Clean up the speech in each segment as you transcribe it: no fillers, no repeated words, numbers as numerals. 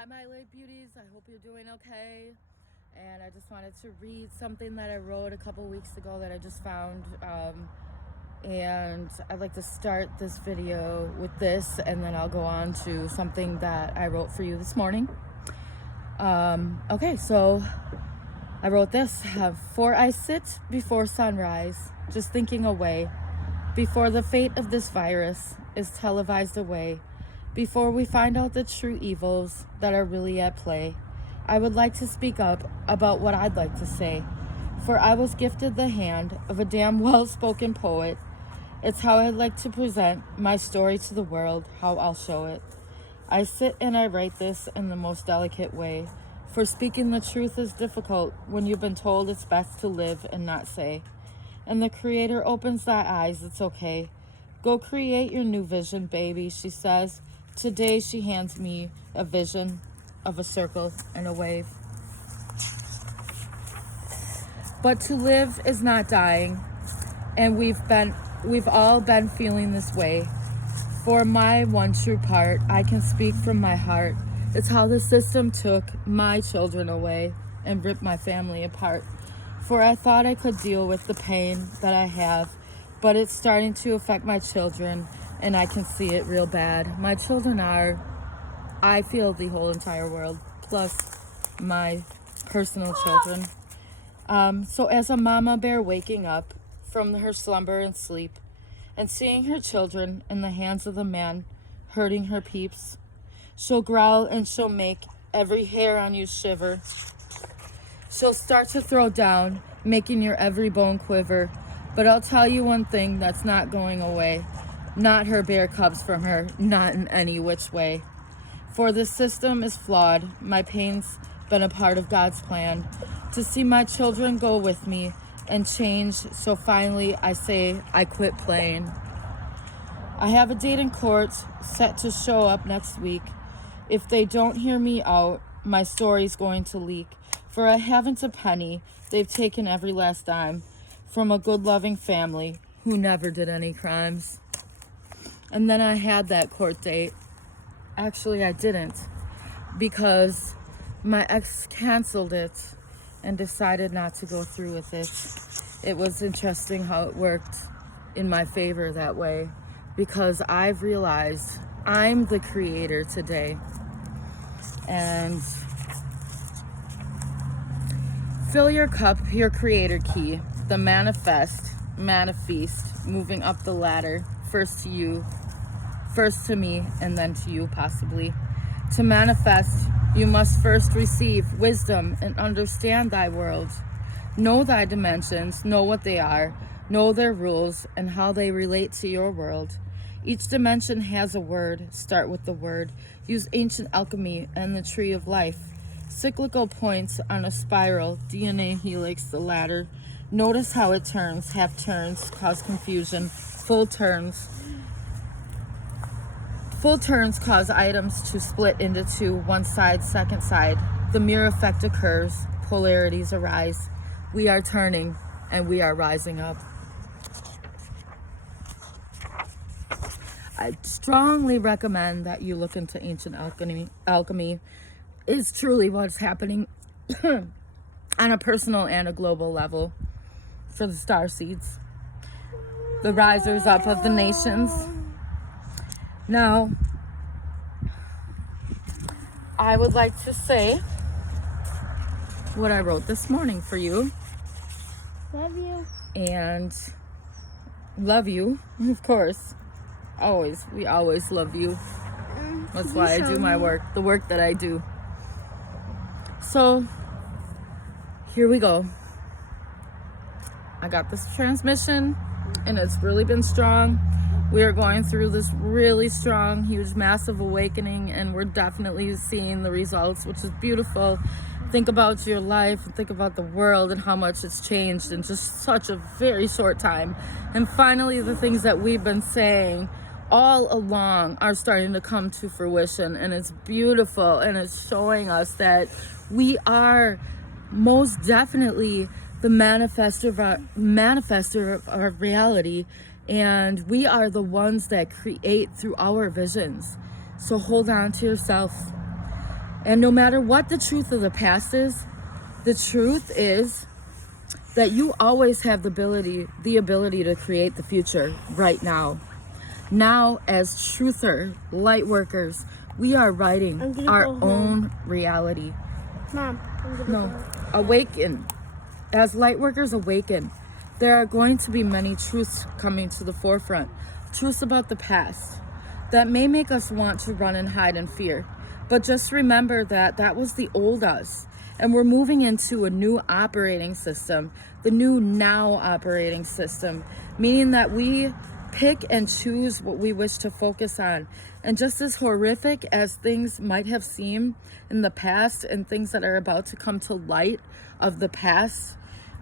Hi, my late beauties. I hope you're doing okay. And I just wanted to read something that I wrote a couple weeks ago that I just found. And I'd like to start this video with this, and then I'll go on to something that I wrote for you this morning. Okay, so I wrote this. For I sit before sunrise, just thinking away, before the fate of this virus is televised away, before we find out the true evils that are really at play. I would like to speak up about what I'd like to say, for I was gifted the hand of a damn well-spoken poet. It's how I'd like to present my story to the world, how I'll show it. I sit and I write this in the most delicate way, for speaking the truth is difficult when you've been told it's best to live and not say. And the Creator opens thy eyes, it's okay. Go create your new vision, baby, she says. Today she hands me a vision of a circle and a wave. But to live is not dying, and we've all been feeling this way. For my one true part, I can speak from my heart. It's how the system took my children away and ripped my family apart. For I thought I could deal with the pain that I have, but it's starting to affect my children, and I can see it real bad. My children are, I feel, the whole entire world, plus my personal children. So as a mama bear waking up from her slumber and sleep, and seeing her children in the hands of the man hurting her peeps, she'll growl and she'll make every hair on you shiver. She'll start to throw down, making your every bone quiver. But I'll tell you one thing that's not going away. Not her bear cubs from her, not in any which way. For the system is flawed. My pain's been a part of God's plan to see my children go with me and change. So finally I say I quit playing. I have a date in court set to show up next week. If they don't hear me out, my story's going to leak. For I haven't a penny, they've taken every last dime from a good loving family who never did any crimes. And then I had that court date. Actually, I didn't, because my ex canceled it and decided not to go through with it. It was interesting how it worked in my favor that way, because I've realized I'm the creator today. And fill your cup, your creator key, the manifest, moving up the ladder, first to you, first to me, and then to you possibly. To manifest, you must first receive wisdom and understand thy world. Know thy dimensions, know what they are, know their rules and how they relate to your world. Each dimension has a word. Start with the word. Use ancient alchemy and the tree of life. Cyclical points on a spiral, DNA helix, the ladder. Notice how it turns. Half turns cause confusion. Full turns cause items to split into two, one side, second side. The mirror effect occurs. Polarities arise. We are turning and we are rising up. I strongly recommend that you look into ancient alchemy. Is truly what's happening on a personal and a global level for the star seeds, the risers up of the nations. Now, I would like to say what I wrote this morning for you. Love you. And love you, of course. Always. We always love you. That's why I do my work, the work that I do. So, here we go. I got this transmission, and it's really been strong. We are going through this really strong, huge, massive awakening, and we're definitely seeing the results, which is beautiful. Think about your life, and think about the world and how much it's changed in just such a very short time. And finally, the things that we've been saying all along are starting to come to fruition, and it's beautiful, and it's showing us that we are most definitely the manifester of our reality, and we are the ones that create through our visions. So hold on to yourself. And no matter what the truth of the past is, the truth is that you always have the ability to create the future right now. Now, as truther, light workers, we are writing our own reality. Mom, I'm gonna No, go. awaken. As light workers awaken, there are going to be many truths coming to the forefront. Truths about the past that may make us want to run and hide in fear. But just remember that that was the old us. And we're moving into a new operating system, the new now operating system, meaning that we pick and choose what we wish to focus on. And just as horrific as things might have seemed in the past and things that are about to come to light of the past,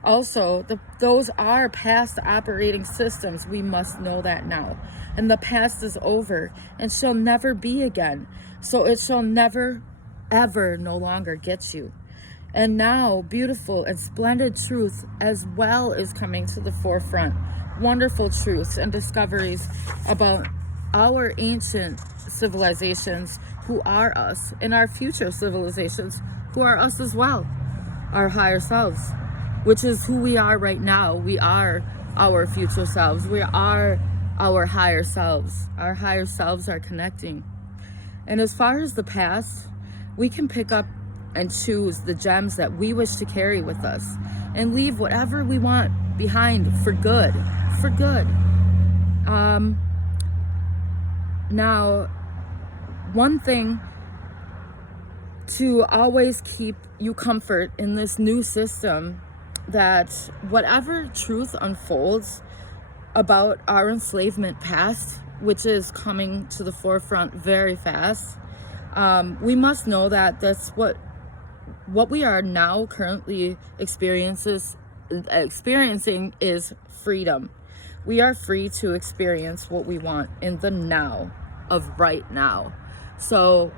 also, those are past operating systems. We must know that now. And the past is over and shall never be again. So it shall never, ever no longer get you. And now, beautiful and splendid truth as well is coming to the forefront. Wonderful truths and discoveries about our ancient civilizations who are us, and our future civilizations who are us as well, our higher selves, which is who we are right now. We are our future selves. We are our higher selves. Our higher selves are connecting. And as far as the past, we can pick up and choose the gems that we wish to carry with us and leave whatever we want behind for good. For good. Now, one thing to always keep you comfort in this new system, that whatever truth unfolds about our enslavement past, which is coming to the forefront very fast, we must know that that's what we are now currently experiencing is freedom. We are free to experience what we want in the now of right now. So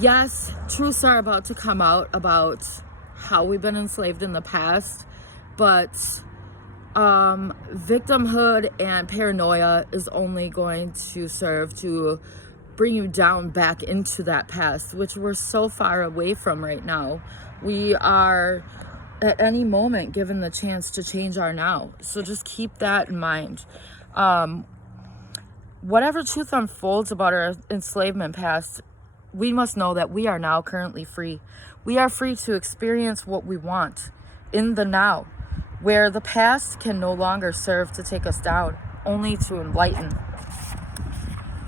yes, truths are about to come out about how we've been enslaved in the past, but victimhood and paranoia is only going to serve to bring you down back into that past, which we're so far away from right now. We are at any moment given the chance to change our now. So just keep that in mind. Whatever truth unfolds about our enslavement past, we must know that we are now currently free. We are free to experience what we want in the now, where the past can no longer serve to take us down, only to enlighten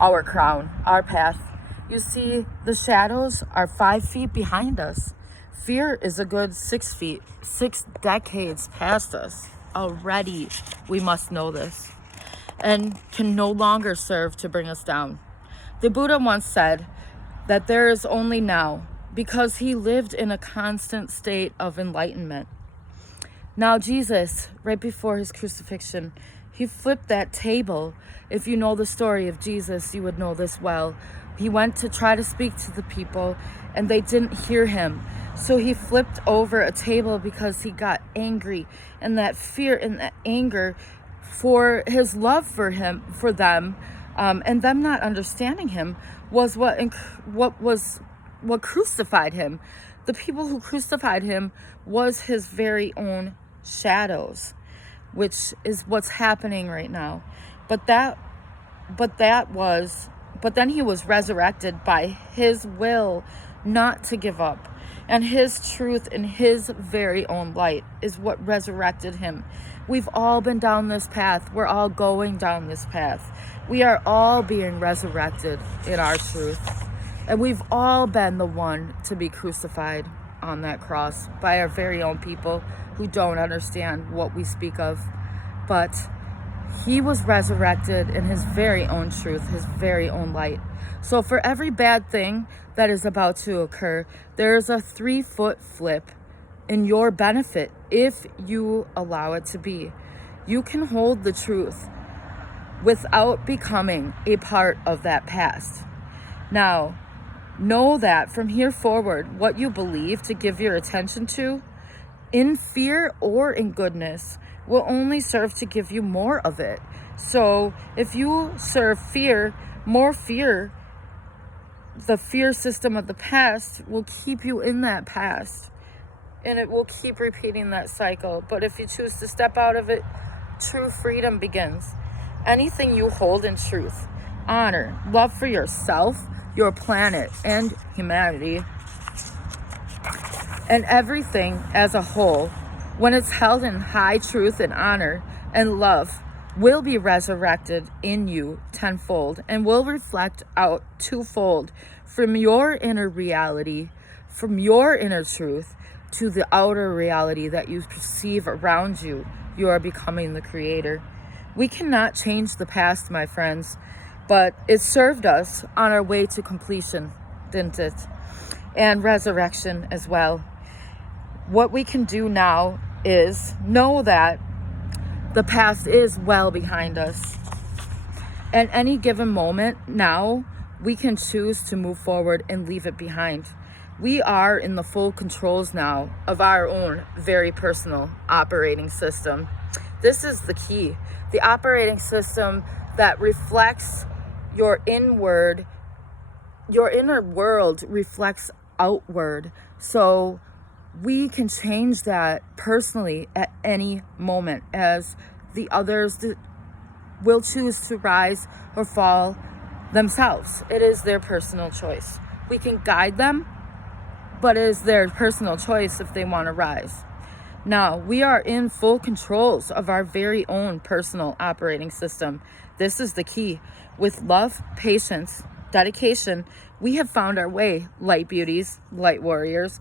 our crown, our path. You see, the shadows are 5 feet behind us. Fear is a good 6 feet, 6 decades past us already. We must know this, and can no longer serve to bring us down. The Buddha once said that there is only now, because he lived in a constant state of enlightenment. Now Jesus, right before his crucifixion, he flipped that table. If you know the story of Jesus, you would know this well. He went to try to speak to the people and they didn't hear him. So he flipped over a table because he got angry, and that fear and that anger for his love for them, and them not understanding him was what crucified him. The people who crucified him was his very own shadows, which is what's happening right now. But then he was resurrected by his will not to give up. And his truth in his very own light is what resurrected him. We've all been down this path. We're all going down this path. We are all being resurrected in our truth. And we've all been the one to be crucified on that cross by our very own people who don't understand what we speak of. But he was resurrected in his very own truth, his very own light. So for every bad thing that is about to occur, there is a 3-foot flip in your benefit if you allow it to be. You can hold the truth without becoming a part of that past. Now, know that from here forward, what you believe to give your attention to, in fear or in goodness, will only serve to give you more of it. So if you serve fear, more fear the fear system of the past will keep you in that past, and it will keep repeating that cycle. But if you choose to step out of it, true freedom begins. Anything you hold in truth, honor, love for yourself, your planet, and humanity, and everything as a whole, when it's held in high truth and honor and love, will be resurrected in you tenfold and will reflect out twofold from your inner reality, from your inner truth, to the outer reality that you perceive around you. You are becoming the creator. We cannot change the past, my friends, but it served us on our way to completion, didn't it? And resurrection as well. What we can do now is know that the past is well behind us. At any given moment now, we can choose to move forward and leave it behind. We are in the full controls now of our own very personal operating system. This is the key. The operating system that reflects your inward, your inner world reflects outward. So we can change that personally at any moment, as the others will choose to rise or fall themselves. It is their personal choice. We can guide them, but it is their personal choice if they want to rise. Now, we are in full controls of our very own personal operating system. This is the key. With love, patience, dedication, we have found our way, light beauties, light warriors.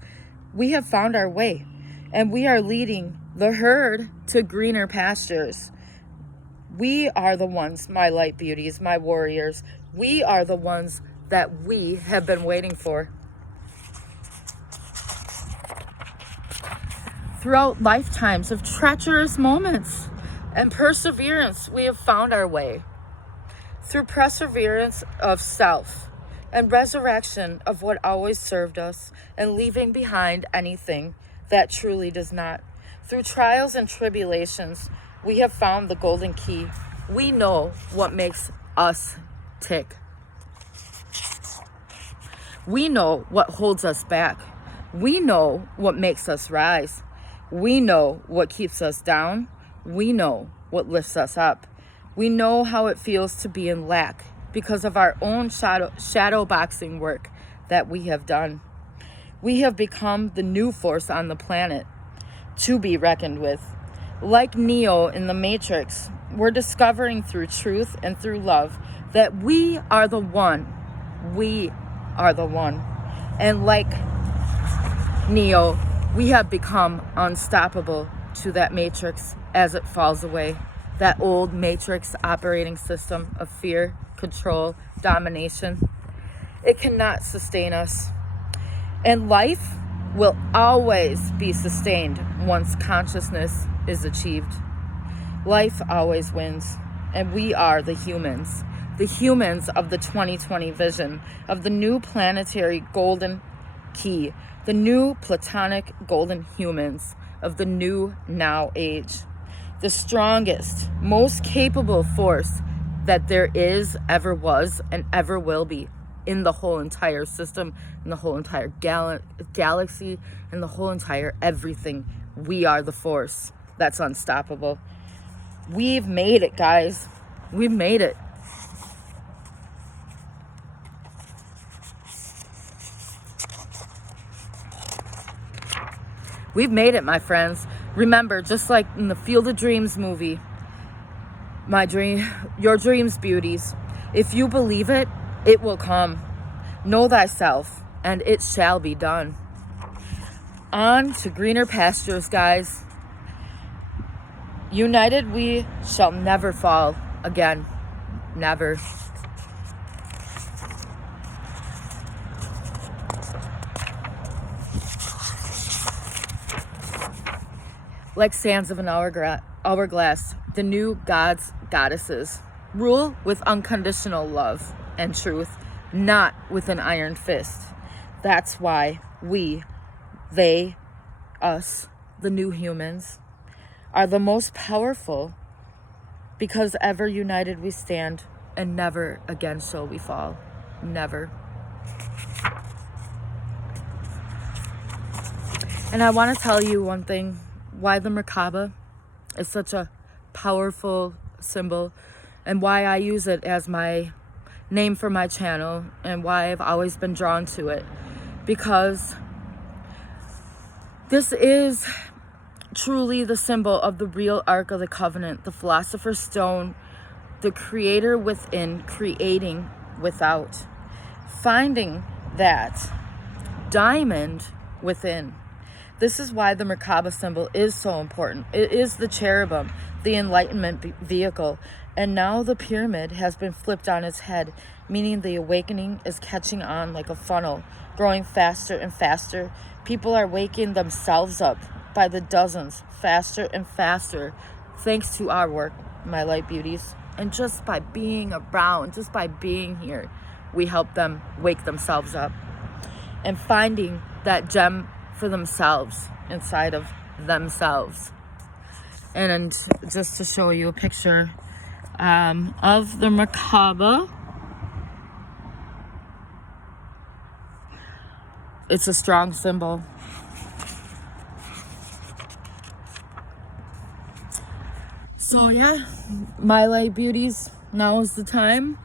We have found our way, and we are leading the herd to greener pastures. We are the ones, my light beauties, my warriors. We are the ones that we have been waiting for. Throughout lifetimes of treacherous moments and perseverance, we have found our way. Through perseverance of self and resurrection of what always served us, and leaving behind anything that truly does not. Through trials and tribulations, we have found the golden key. We know what makes us tick. We know what holds us back. We know what makes us rise. We know what keeps us down. We know what lifts us up. We know how it feels to be in lack because of our own shadow boxing work that we have done. We have become the new force on the planet to be reckoned with. Like Neo in the Matrix, we're discovering through truth and through love that we are the one. We are the one. And like Neo, we have become unstoppable to that Matrix as it falls away. That old Matrix operating system of fear, control, domination. It cannot sustain us. And life will always be sustained once consciousness is achieved. Life always wins, and we are the humans of the 2020 vision, of the new planetary golden key, the new platonic golden humans of the new now age, the strongest, most capable force that there is, ever was, and ever will be in the whole entire system, in the whole entire galaxy, in the whole entire everything. We are the force that's unstoppable. We've made it, guys. We've made it. We've made it, my friends. Remember, just like in the Field of Dreams movie, your dreams, beauties. If you believe it, it will come. Know thyself, and it shall be done. On to greener pastures, guys. United, we shall never fall again. Never. Like sands of an hourglass, the new gods, goddesses, rule with unconditional love and truth, not with an iron fist. That's why we, they, us, the new humans, are the most powerful, because ever united we stand, and never again shall we fall. Never. And I want to tell you one thing, why the Merkaba is such a powerful symbol and why I use it as my name for my channel and why I've always been drawn to it. Because this is truly the symbol of the real Ark of the Covenant, the Philosopher's Stone, the creator within, creating without. Finding that diamond within. This is why the Merkaba symbol is so important. It is the cherubim, the enlightenment vehicle. And now the pyramid has been flipped on its head, meaning the awakening is catching on like a funnel, growing faster and faster. People are waking themselves up by the dozens, faster and faster, thanks to our work, my light beauties. And just by being around, just by being here, we help them wake themselves up and finding that gem for themselves inside of themselves. And just to show you a picture of the Merkaba, it's a strong symbol. So yeah, my light beauties, now is the time.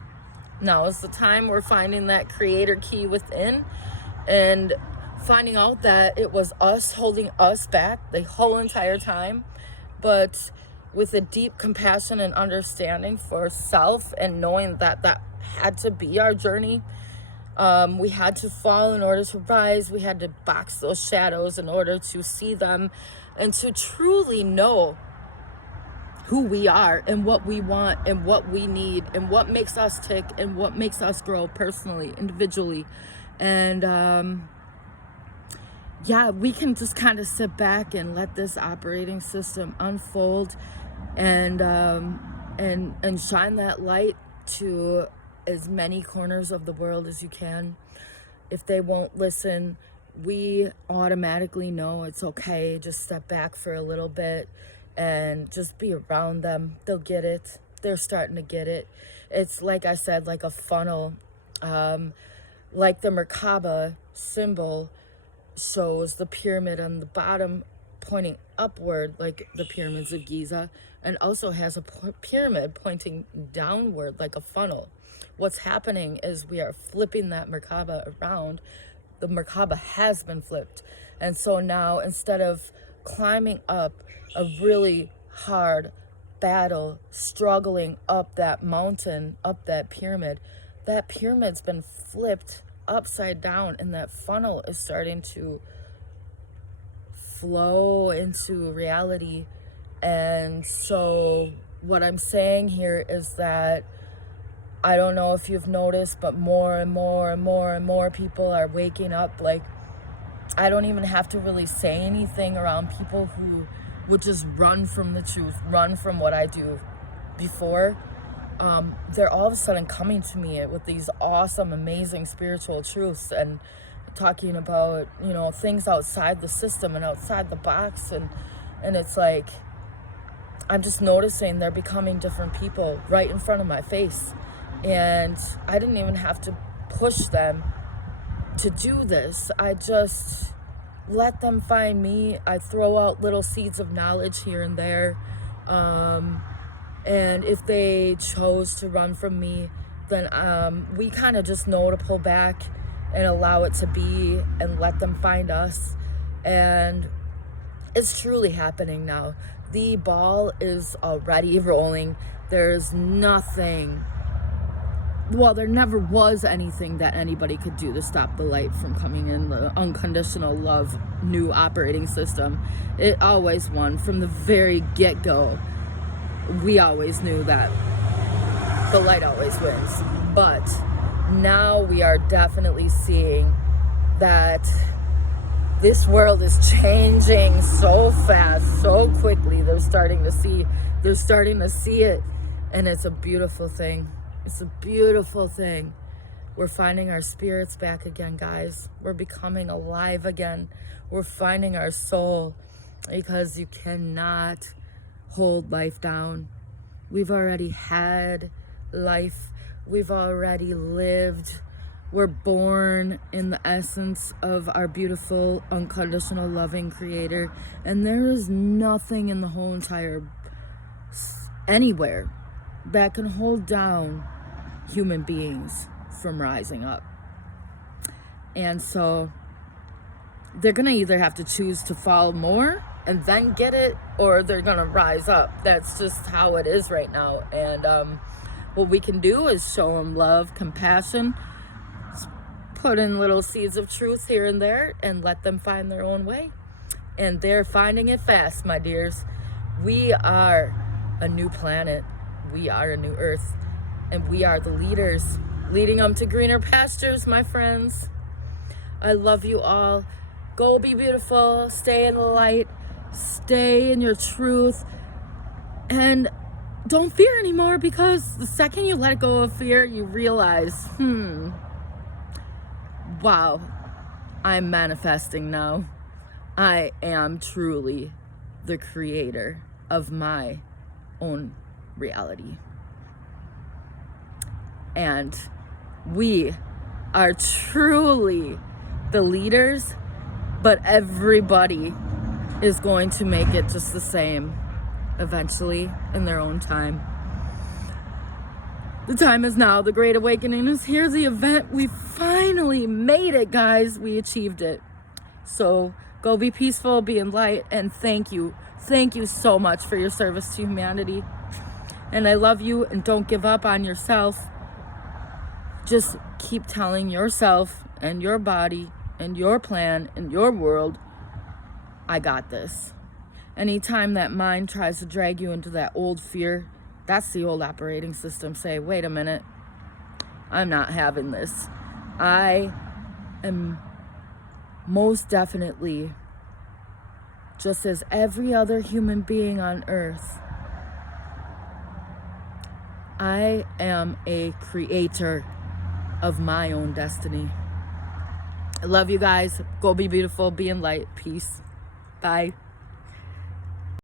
Now is the time. We're finding that creator key within and finding out that it was us holding us back the whole entire time, but with a deep compassion and understanding for self and knowing that that had to be our journey. We had to fall in order to rise. We had to box those shadows in order to see them and to truly know who we are and what we want and what we need and what makes us tick and what makes us grow personally, individually. And yeah, we can just kind of sit back and let this operating system unfold and shine that light to as many corners of the world as you can. If they won't listen, we automatically know it's okay. Just step back for a little bit and just be around them. They'll get it. They're starting to get it. It's like I said, like a funnel. Like the Merkaba symbol shows the pyramid on the bottom pointing upward, like the pyramids of Giza, and also has a pyramid pointing downward like a funnel. What's happening is we are flipping that Merkaba around. The Merkaba has been flipped. And so now, instead of climbing up a really hard battle, struggling up that mountain, up that pyramid's been flipped upside down, and that funnel is starting to flow into reality. And so what I'm saying here is that I don't know if you've noticed, but more and more people are waking up. Like, I don't even have to really say anything around people who would just run from the truth, run from what I do before. They're all of a sudden coming to me with these awesome, amazing spiritual truths and talking about, you know, things outside the system and outside the box. And it's like, I'm just noticing they're becoming different people right in front of my face. And I didn't even have to push them to do this. I just let them find me. I throw out little seeds of knowledge here and there. And if they chose to run from me, then we kind of just know to pull back and allow it to be and let them find us. And it's truly happening now. The ball is already rolling. There's nothing, well, there never was anything that anybody could do to stop the light from coming in. The unconditional love new operating system, it always won from the very get-go. We always knew that the light always wins. But now we are definitely seeing that this world is changing so fast, so quickly. They're starting to see it, and it's a beautiful thing. It's a beautiful thing. We're finding our spirits back again, guys. We're becoming alive again. We're finding our soul, because you cannot hold life down. We've already had life. We've already lived. We're born in the essence of our beautiful, unconditional, loving Creator. And there is nothing in the whole entire anywhere that can hold down human beings from rising up. And so they're going to either have to choose to fall more and then get it, or they're going to rise up. That's just how it is right now. And what we can do is show them love, compassion, put in little seeds of truth here and there, and let them find their own way. And they're finding it fast, my dears. We are a new planet. We are a new earth. And we are the leaders, leading them to greener pastures, my friends. I love you all. Go be beautiful. Stay in the light. Stay in your truth. And don't fear anymore, because the second you let go of fear, you realize, wow, I'm manifesting now. I am truly the creator of my own reality. And we are truly the leaders, but everybody is going to make it just the same eventually in their own time. The time is now. The Great Awakening is here. The event, we finally made it, guys. We achieved it. So go be peaceful, be in light, and thank you. Thank you so much for your service to humanity. And I love you, and don't give up on yourself. Just keep telling yourself and your body and your plan and your world, I got this. Anytime that mind tries to drag you into that old fear, that's the old operating system. Say, wait a minute, I'm not having this. I am most definitely, just as every other human being on earth, I am a creator of my own destiny. I love you guys. Go be beautiful, be in light. Peace. Bye.